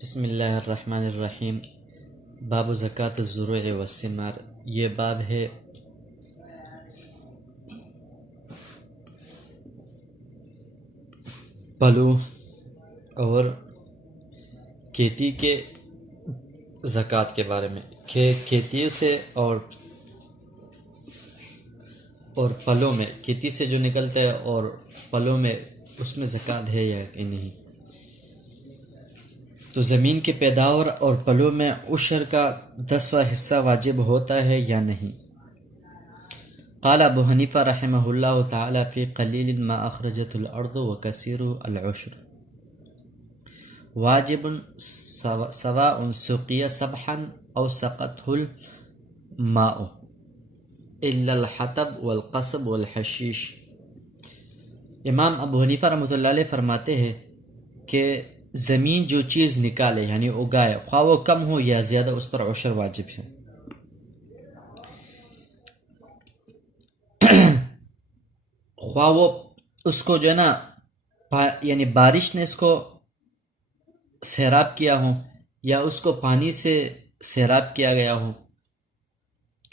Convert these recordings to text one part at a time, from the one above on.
بسم اللہ الرحمن الرحیم۔ باب زکوٰۃ الزروع والثمار، یہ باب ہے پھلوں اور کھیتی کے زکوٰۃ کے بارے میں، کہ کھیتی سے اور پھلوں میں، کھیتی سے جو نکلتا ہے اور پھلوں میں اس میں زکوٰۃ ہے یا کہ نہیں۔ تو زمین کے پیداوار اور پھلوں میں عشر کا 10واں حصہ واجب ہوتا ہے یا نہیں۔ قال ابو حنیفہ رحمہ اللہ تعالی فی قلیل ما اخرجت الارض وکثیر العشر واجب سواء سقی سبحا او سقته الماء الا الحطب والقصب والحشیش۔ امام ابو حنیفہ رحمۃ اللہ علیہ فرماتے ہیں کہ زمین جو چیز نکالے یعنی اگائے، خواہ وہ کم ہو یا زیادہ، اس پر عشر واجب ہے۔ خواہ وہ اس کو جو ہے نا یعنی بارش نے اس کو سیراب کیا ہو یا اس کو پانی سے سیراب کیا گیا ہو۔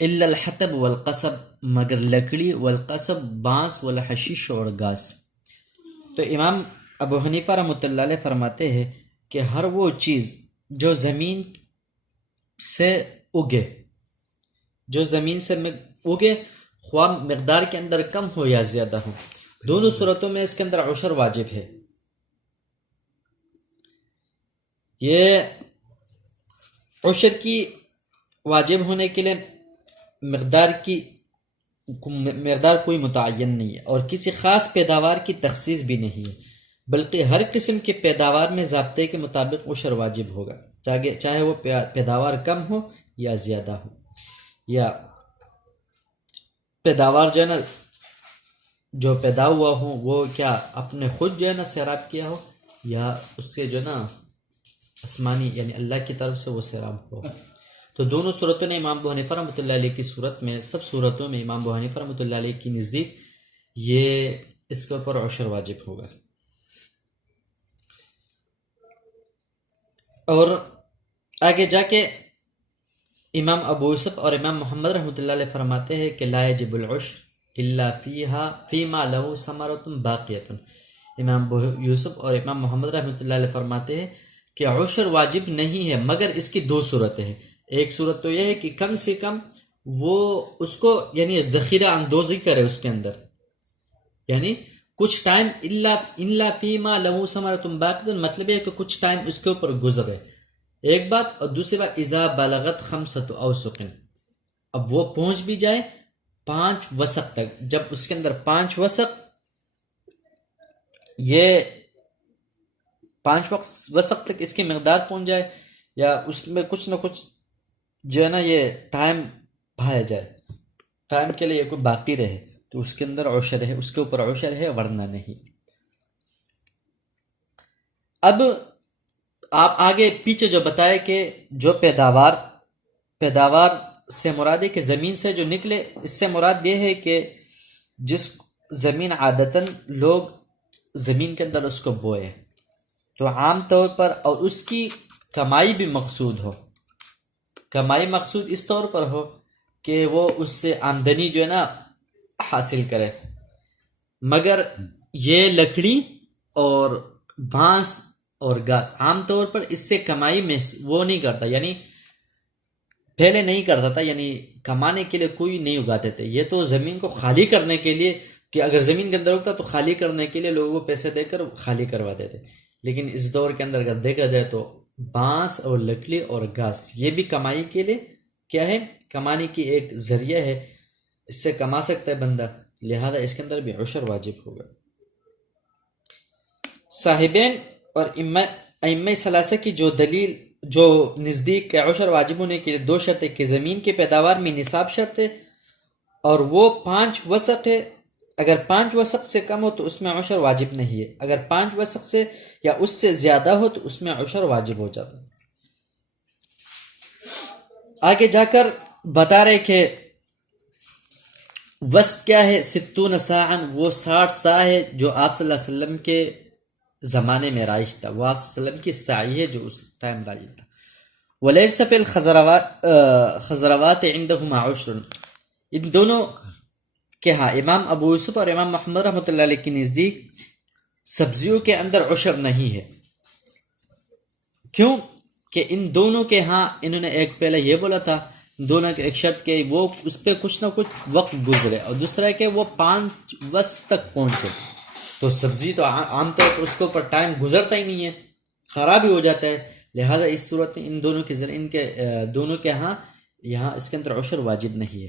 الا الحطب والقصب، مگر لکڑی، والقصب بانس، والحشیش اور گھاس۔ تو امام ابو حنیفہ رحمۃ اللہ علیہ فرماتے ہیں کہ ہر وہ چیز جو زمین سے اگے، خواہ مقدار کے اندر کم ہو یا زیادہ ہو، دونوں صورتوں میں اس کے اندر عشر واجب ہے۔ یہ عشر کی واجب ہونے کے لیے مقدار کوئی متعین نہیں ہے اور کسی خاص پیداوار کی تخصیص بھی نہیں ہے، بلکہ ہر قسم کے پیداوار میں ضابطے کے مطابق عشر واجب ہوگا، چاہے وہ پیداوار کم ہو یا زیادہ ہو، یا پیداوار جو ہے نا جو پیدا ہوا ہو وہ کیا اپنے خود جو ہے نا سیراب کیا ہو، یا اس کے جو ہے نا آسمانی یعنی اللہ کی طرف سے وہ سیراب ہو۔ تو دونوں صورتوں نے امام ابو حنیفہ رحمۃ اللہ علیہ کی صورت میں، سب صورتوں میں امام ابو حنیفہ رحمۃ اللہ علیہ کی نزدیک یہ اس کے اوپر عشر واجب ہوگا۔ اور آگے جا کے امام ابو یوسف اور امام محمد رحمۃ اللہ علیہ فرماتے ہیں کہ لا یجب العشر الا فیما له ثمرۃ باقیۃ۔ امام ابو یوسف اور امام محمد رحمۃ اللہ علیہ فرماتے ہیں کہ عشر واجب نہیں ہے مگر اس کی دو صورتیں ہیں۔ ایک صورت تو یہ ہے کہ کم سے کم وہ اس کو یعنی ذخیرہ اندوزی کرے اس کے اندر، یعنی کچھ ٹائم الا فیما له ثمرۃ باقیۃ، مطلب ہے کہ کچھ ٹائم اس کے اوپر گزرے، ایک بات۔ اور دوسری بات اذا بلغت 5 اوسق، اب وہ پہنچ بھی جائے 5 وسق تک، جب اس کے اندر 5 وسق، یہ 5 وسق تک اس کی مقدار پہنچ جائے، یا اس میں کچھ نہ کچھ جو ہے نا یہ ٹائم بھایا جائے، ٹائم کے لیے کوئی باقی رہے، تو اس کے اندر عشر ہے، اس کے اوپر عشر ہے، ورنہ نہیں۔ اب آپ آگے پیچھے جو بتائے کہ جو پیداوار سے مراد ہے کہ زمین سے جو نکلے، اس سے مراد یہ ہے کہ جس زمین عادتاً لوگ زمین کے اندر اس کو بوئے، تو عام طور پر، اور اس کی کمائی بھی مقصود ہو، کمائی مقصود اس طور پر ہو کہ وہ اس سے آمدنی جو ہے نا حاصل کرے، مگر یہ لکڑی اور بانس اور گھاس عام طور پر اس سے کمائی میں وہ نہیں کرتا، یعنی پہلے نہیں کرتا تھا، یعنی کمانے کے لیے کوئی نہیں اگاتے تھے، یہ تو زمین کو خالی کرنے کے لیے، کہ اگر زمین کے اندر اگتا تو خالی کرنے کے لیے لوگوں کو پیسے دے کر خالی کرواتے تھے۔ لیکن اس دور کے اندر اگر دیکھا جائے تو بانس اور لکڑی اور گھاس یہ بھی کمائی کے لیے کیا ہے، کمانے کی ایک ذریعہ ہے، اس سے کما سکتا ہے بندہ، لہذا اس کے اندر بھی عشر واجب ہوگا۔ صاحبین اور ائمہ ثلاثہ کی جو نزدیک کے عشر واجب ہونے کے لیے 2 شرط ہے کہ زمین کے پیداوار میں نصاب شرط ہے، اور وہ 5 وسق ہے۔ اگر 5 وسق سے کم ہو تو اس میں عشر واجب نہیں ہے، اگر 5 وسق سے یا اس سے زیادہ ہو تو اس میں عشر واجب ہو جاتا ہے۔ آگے جا کر بتا رہے کہ وسق کیا ہے، 60 ساعًا، وہ 60 سا ہے جو آپ صلی اللہ علیہ وسلم کے زمانے میں رائج تھا، وہ آپ صلی اللہ علیہ وسلم کی سعی ہے جو اس ٹائم رائج تھا. ولیس فی الخضروات عندہما عشر، ان دونوں کے ہاں امام ابو یوسف اور امام محمد رحمۃ اللہ علیہ کے نزدیک سبزیوں کے اندر عشر نہیں ہے. کیوں کہ ان دونوں کے ہاں انہوں نے ایک پہلے یہ بولا تھا، دونوں کے ایک شرط کہ وہ اس پہ کچھ نہ کچھ وقت گزرے، اور دوسرا ہے کہ وہ 5 وقت تک پہنچے. تو سبزی تو عام طور پر اس کے اوپر ٹائم گزرتا ہی نہیں ہے، خراب ہی ہو جاتا ہے. لہذا اس صورت میں ان دونوں کے ذریعے ان کے دونوں کے ہاں یہاں اس کے اندر عشر واجب نہیں ہے.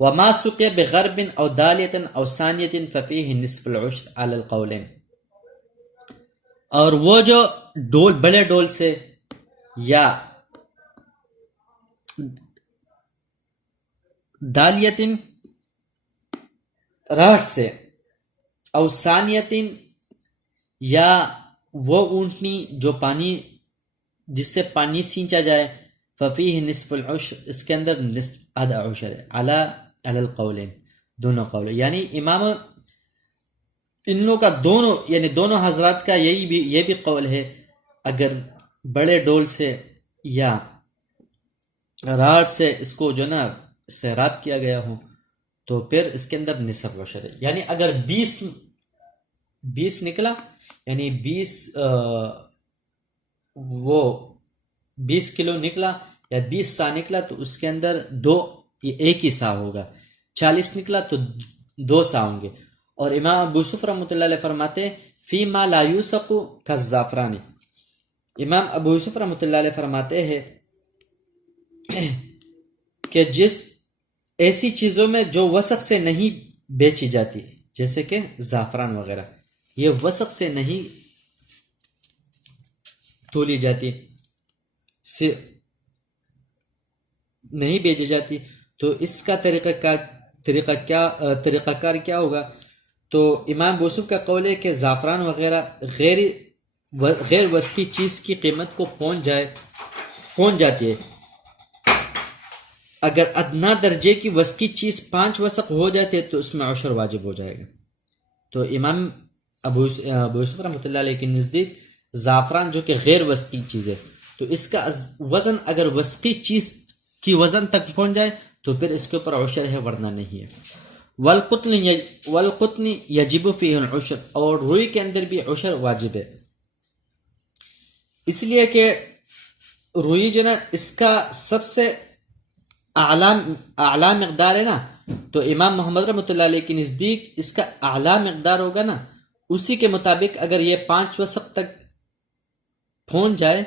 وما سقي بغرب او دالية او ثانية ففيه نصف العشر على القولين، اور وہ جو ڈول بڑے ڈول سے یا دالیتن راٹ سے، او ثانیتن یا وہ اونٹنی جو پانی جس سے پانی سینچا جائے، ففیہ نصف العشر، اس کے اندر نصف آدھا عشر ہے، علی القولین، دونوں قول. یعنی امام ان لوگوں کا دونوں یعنی دونوں حضرات کا یہ بھی قول ہے، اگر بڑے ڈول سے یا راڈ سے اس کو جو نا سیراب کیا گیا ہو تو پھر اس کے اندر نصف عشر ہے. یعنی اگر 20 نکلا، یعنی 20 کلو نکلا یا 20 سا نکلا تو اس کے اندر ایک ہی سا ہوگا. 40 نکلا تو 2 سا ہوں گے. اور امام ابو یوسف رحمۃ اللہ علیہ فرماتے ہیں فی ما لا یوسق کالزعفران، امام ابو یوسف رحمۃ اللہ علیہ فرماتے ہیں کہ جس ایسی چیزوں میں جو وسق سے نہیں بیچی جاتی، جیسے کہ زعفران وغیرہ، یہ وسق سے نہیں تولی جاتی، نہیں بیچی جاتی، تو اس کا طریقہ کار کیا ہوگا؟ تو امام ابو یوسف کا قول ہے کہ زعفران وغیرہ غیر وسقی چیز کی قیمت کو پہنچ جاتی ہے. اگر ادنا درجے کی وسقی چیز 5 وسق ہو جاتے ہے تو اس میں عشر واجب ہو جائے گا. تو امام ابو یوسف رحمۃ اللہ علیہ کے نزدیک زعفران جو کہ غیر وسقی چیز ہے، تو اس کا وزن اگر وسقی چیز کی وزن تک پہنچ جائے تو پھر اس کے اوپر عشر ہے، ورنہ نہیں ہے. والقطن یجب فیہ العشر، اور روئی کے اندر بھی عشر واجب ہے، اس لیے کہ روئی جو نا اس کا سب سے اعلیٰ مقدار ہے نا، تو امام محمد رحمۃ اللہ علیہ کے نزدیک اس کا اعلیٰ مقدار ہوگا نا، اسی کے مطابق اگر یہ 5 وسق تک پہنچ جائے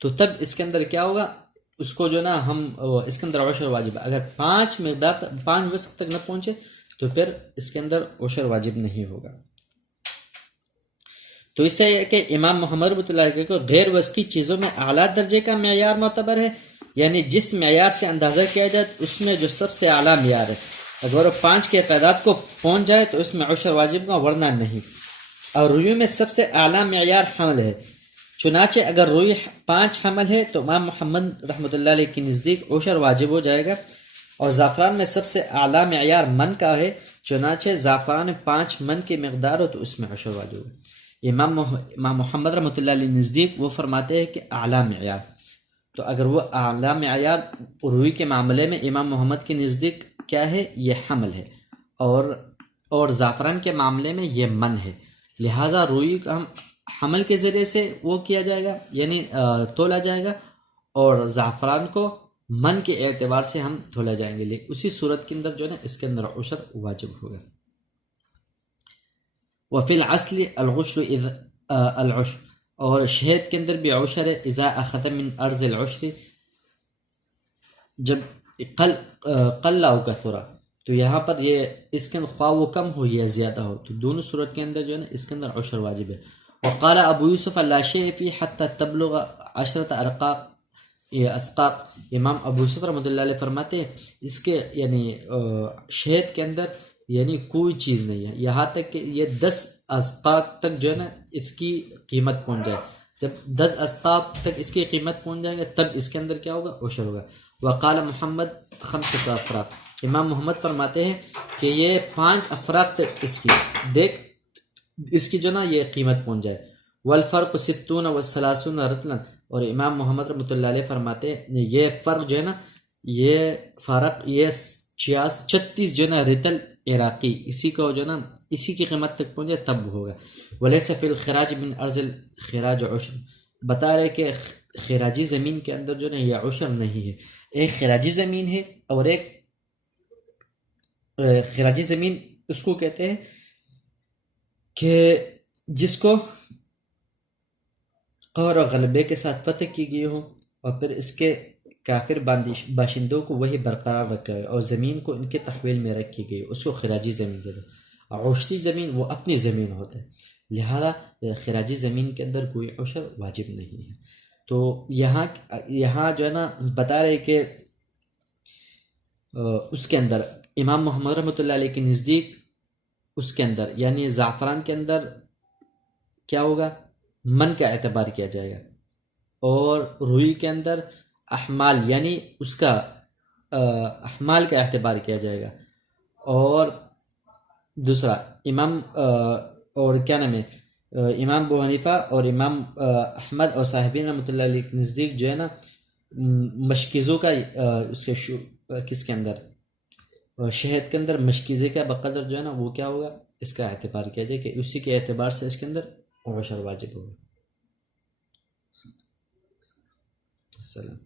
تو تب اس کے اندر کیا ہوگا، اس کو جو نا ہم اس کے اندر عشر واجب ہے. اگر 5 وسق تک نہ پہنچے تو پھر اس کے اندر عشر واجب نہیں ہوگا. تو اس سے یہ کہ امام محمد رحمۃ اللہ علیہ کو غیر وسقی چیزوں میں اعلیٰ درجے کا معیار معتبر ہے، یعنی جس معیار سے اندازہ کیا جائے اس میں جو سب سے اعلیٰ معیار ہے، اگر 5 کے تعداد کو پہنچ جائے تو اس میں عشر واجب کا، ورنہ نہیں. اور رویوں میں سب سے اعلیٰ معیار حمل ہے، چنانچہ اگر روئی 5 حمل ہے تو امام محمد رحمۃ اللہ علیہ کے نزدیک عشر واجب ہو جائے گا. اور زعفران میں سب سے اعلیٰ معیار من کا ہے، چنانچہ زعفران 5 من کی مقدار ہو تو اس میں عشر واجب ہو. امام محمد رحمۃ اللہ علیہ نزدیک وہ فرماتے ہیں کہ اعلیٰ معیار، تو اگر وہ اعلیٰ معیار روئی کے معاملے میں امام محمد کے نزدیک کیا ہے، یہ حمل ہے، اور زعفران کے معاملے میں یہ من ہے. لہٰذا روئی کا ہم حمل کے ذریعے سے وہ کیا جائے گا، یعنی تولا جائے گا، اور زعفران کو من کے اعتبار سے ہم تولا جائیں گے. لیکن اسی صورت کے اندر جو ہے نا اس کے اندر عشر واجب ہوگا. وفی العسل العشر، اور شہد کے اندر بھی عشر ہے، اذا اخذ من ارض العشر، جب قل او کثرا، تو یہاں پر یہ اس کے اندر خواہ وہ کم ہو یا زیادہ ہو، تو دونوں صورت کے اندر جو ہے نا اس کے اندر عشر واجب ہے. وقال ابو یوسف لا شیء فی حتی تبلغ 10 اسقاق، امام ابو یوسف رحمۃ اللہ علیہ فرماتے ہیں اس کے یعنی شہد کے اندر یعنی کوئی چیز نہیں ہے یہاں تک کہ یہ 10 اسقاق تک جو ہے نا اس کی قیمت پہنچ جائے. جب 10 اسقاق تک اس کی قیمت پہنچ جائیں گے تب اس کے اندر کیا ہوگا، عشر ہوگا. وقال محمد 5 افراق، امام محمد فرماتے ہیں کہ یہ 5 افراق تک اس کی جو نا یہ قیمت پہنچ جائے. والفرق ستون والثلاثون رطلا، اور امام محمد رحمۃ اللہ علیہ فرماتے ہیں یہ فرق جو ہے نا، یہ فرق یہ 36 جو ہے نا رتل عراقی، اسی کو جو ہے نا اسی کی قیمت تک پہنچے تب ہوگا. ولیس فی الخراج من ارض الخراج عشر، بتا رہے کہ خراجی زمین کے اندر جو ہے نا یہ عشر نہیں ہے. ایک خراجی زمین ہے اور ایک خراجی زمین اس کو کہتے ہیں کہ جس کو قہر و غلبے کے ساتھ فتح کی گئی ہو، اور پھر اس کے کافر باشندوں کو وہی برقرار رکھا ہے اور زمین کو ان کے تحویل میں رکھی گئی، اس کو خراجی زمین کہتے ہیں. عشری زمین وہ اپنی زمین ہوتا ہے، لہذا خراجی زمین کے اندر کوئی عشر واجب نہیں ہے. تو یہاں جو ہے نا بتا رہے کہ اس کے اندر امام محمد رحمۃ اللہ علیہ کے نزدیک اس کے اندر یعنی زعفران کے اندر کیا ہوگا، من کا اعتبار کیا جائے گا، اور روئی کے اندر احمال یعنی اس کا احمال کا اعتبار کیا جائے گا. اور دوسرا امام اور کیا نام ہے امام ابو حنیفہ اور امام احمد اور صاحبین رحمۃ اللہ علیہ کے نزدیک جو ہے نا مشکیزوں کا اس کے کس کے اندر شہد کے اندر مشکیزے کا بقدر جو ہے نا وہ کیا ہوگا، اس کا اعتبار کیا جائے کہ اسی کے اعتبار سے اس کے اندر عشر واجب ہوگا. السلام.